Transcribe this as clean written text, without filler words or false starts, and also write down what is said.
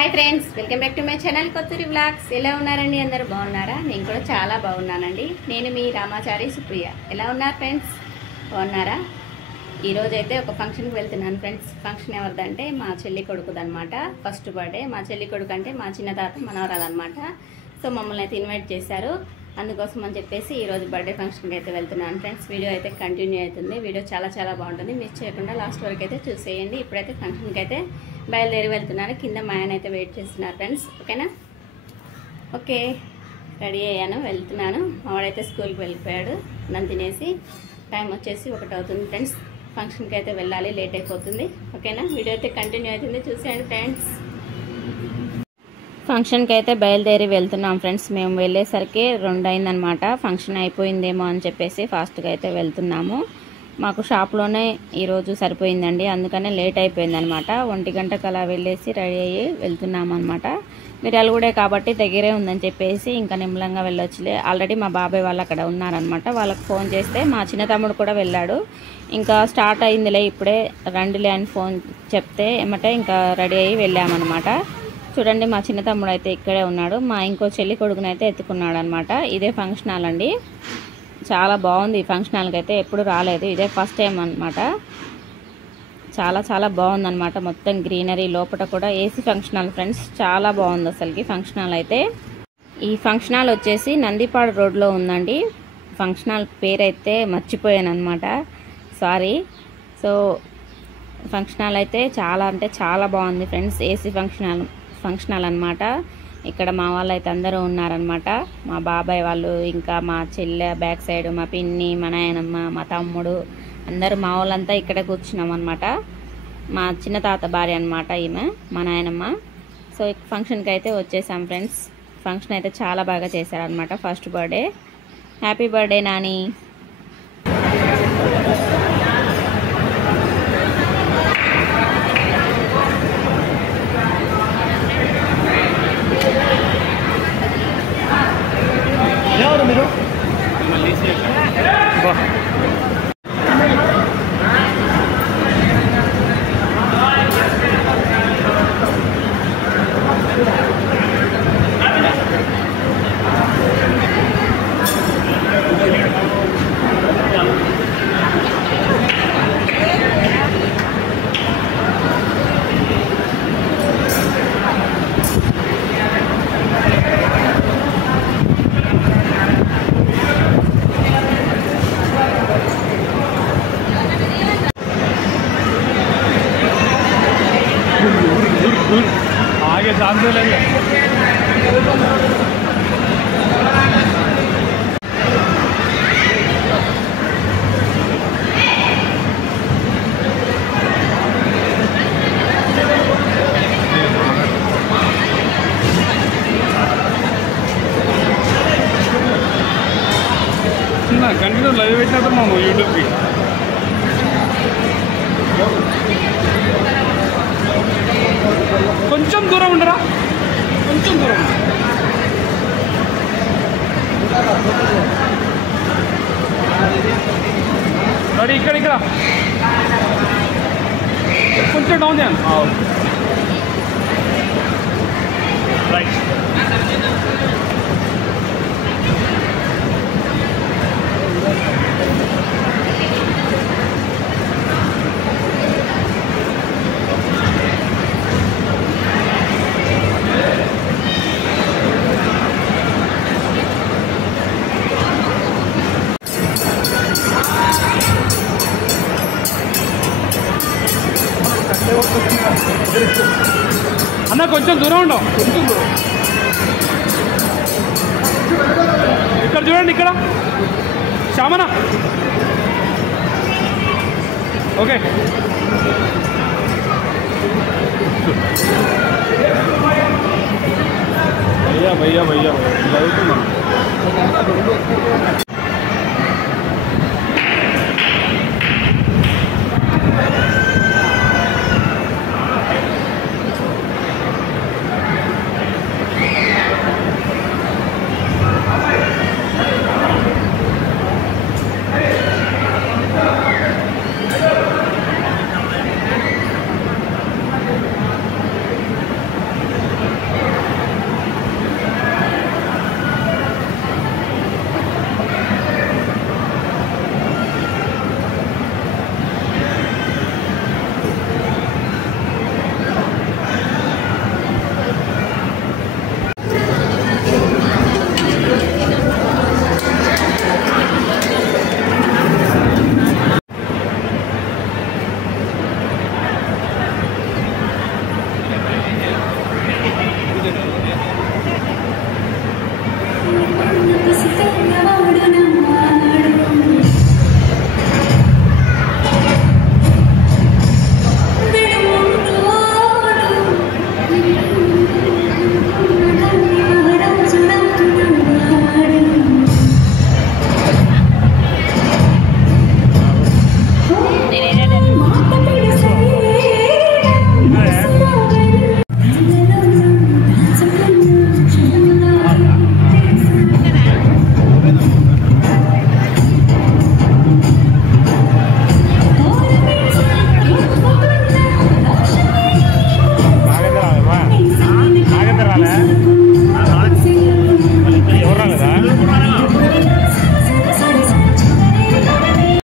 Hi friends, welcome back to my channel Kothuri vlogs. ఎలా ఉన్నారండి? అందరూ బాగున్నారా? నేను కూడా చాలా బాగున్నానండి. నేను మీ రామాచారి సుప్రియ. ఎలా ఉన్నారు ఫ్రెండ్స్? బాగున్నారా? ఈరోజు అయితే ఒక ఫంక్షన్కి వెళ్తున్నాను ఫ్రెండ్స్. ఫంక్షన్ ఎవరిదంటే మా చెల్లి కొడుకుదనమాట. First birthday. మా చెల్లి కొడుకు అంటే మా చిన్న తాత మనవరాలన్నమాట. సో మమ్మల్ని అయితే ఇన్వైట్ చేశారు. అందుకోసం అని చెప్పేసి ఈరోజు బర్త్డే ఫంక్షన్కి అయితే వెళ్తున్నాను ఫ్రెండ్స్. వీడియో అయితే కంటిన్యూ అవుతుంది. వీడియో చాలా బాగుంటుంది. మిస్ చేయకుండా లాస్ట్ వరకు అయితే చూసేయండి. ఇప్పుడైతే ఫంక్షన్కి అయితే బయలుదేరి వెళ్తున్నాను. కింద మా ఆయన అయితే వెయిట్ చేస్తున్నారు ఫ్రెండ్స్. ఓకేనా? ఓకే, రెడీ అయ్యాను, వెళ్తున్నాను. మావాడైతే స్కూల్కి వెళ్ళిపోయాడు. నన్ను తినేసి టైం వచ్చేసి 1 అవుతుంది ఫ్రెండ్స్. ఫంక్షన్కి అయితే వెళ్ళాలి, లేట్ అయిపోతుంది. ఓకేనా? వీడియో అయితే కంటిన్యూ అవుతుంది, చూసేయండి ఫ్రెండ్స్. ఫంక్షన్కి అయితే బయలుదేరి వెళ్తున్నాం ఫ్రెండ్స్. మేము వెళ్ళేసరికి 2 అయిందనమాట. ఫంక్షన్ అయిపోయిందేమో అని చెప్పేసి ఫాస్ట్గా అయితే వెళ్తున్నాము. మాకు షాప్లోనే ఈరోజు సరిపోయిందండి, అందుకనే లేట్ అయిపోయిందనమాట. 1 గంటకు అలా వెళ్ళేసి రెడీ అయ్యి వెళ్తున్నాము అనమాట. మిర్యాలగూడే కాబట్టి దగ్గరే ఉందని చెప్పేసి ఇంకా నిమ్మలంగా వెళ్ళొచ్చులే. ఆల్రెడీ మా బాబాయ్ వాళ్ళు అక్కడ ఉన్నారనమాట. వాళ్ళకి ఫోన్ చేస్తే మా చిన్న తమ్ముడు కూడా వెళ్ళాడు. ఇంకా స్టార్ట్ అయిందిలే, ఇప్పుడే రండిలే అని ఫోన్ చెప్తే ఏమంటే ఇంకా రెడీ అయ్యి వెళ్ళామన్నమాట. చూడండి, మా చిన్న తమ్ముడు అయితే ఇక్కడే ఉన్నాడు. మా ఇంకో చెల్లి కొడుకునైతే ఎత్తుకున్నాడు అనమాట. ఇదే ఫంక్షన్ హాల్ అండి. చాలా బాగుంది. ఈ ఫంక్షన్ హాల్కి అయితే ఎప్పుడు రాలేదు, ఇదే ఫస్ట్ టైం అనమాట. చాలా బాగుందన్నమాట. మొత్తం గ్రీనరీ, లోపల కూడా ఏసీ ఫంక్షన్ హాల్ ఫ్రెండ్స్. చాలా బాగుంది అసలుకి ఫంక్షన్ హాల్ అయితే. ఈ ఫంక్షన్ హాల్ వచ్చేసి నందిపాడు రోడ్లో ఉందండి. ఫంక్షన్ హాల్ పేరు అయితే మర్చిపోయాను అనమాట, సారీ. సో ఫంక్షన్ హాల్ అయితే చాలా బాగుంది ఫ్రెండ్స్. ఏసీ ఫంక్షన్ హాల్ అనమాట. ఇక్కడ మా వాళ్ళు అయితే అందరూ ఉన్నారనమాట. మా బాబాయ్ వాళ్ళు, ఇంకా మా చెల్లె బ్యాక్ సైడ్, మా పిన్ని, మా నాయనమ్మ, మా తమ్ముడు, అందరూ మా వాళ్ళంతా ఇక్కడే కూర్చున్నాం అనమాట. మా చిన్న తాత భార్య అనమాట ఈమె, మా నాయనమ్మ. సో ఫంక్షన్కి అయితే వచ్చేసాం ఫ్రెండ్స్. ఫంక్షన్ అయితే చాలా బాగా చేశారనమాట. First birthday. Happy birthday Nani. మీరు आगे सामने लगे कंटिन्यू लाइव పెట్టినా యూట్యూబ్ కి కొంచెం దూరం ఉండరా, కొంచెం దూరం. రెడీ, ఇక్కడ కొంచెం డౌన్ చేయండి. రైట్. అన్న కొంచెం దూరం ఉండవు, కొంచెం దూరం. ఇక్కడ చూడండి, ఇక్కడ శ్యామన. ఓకే, భయ్యా చదువుతున్నాను.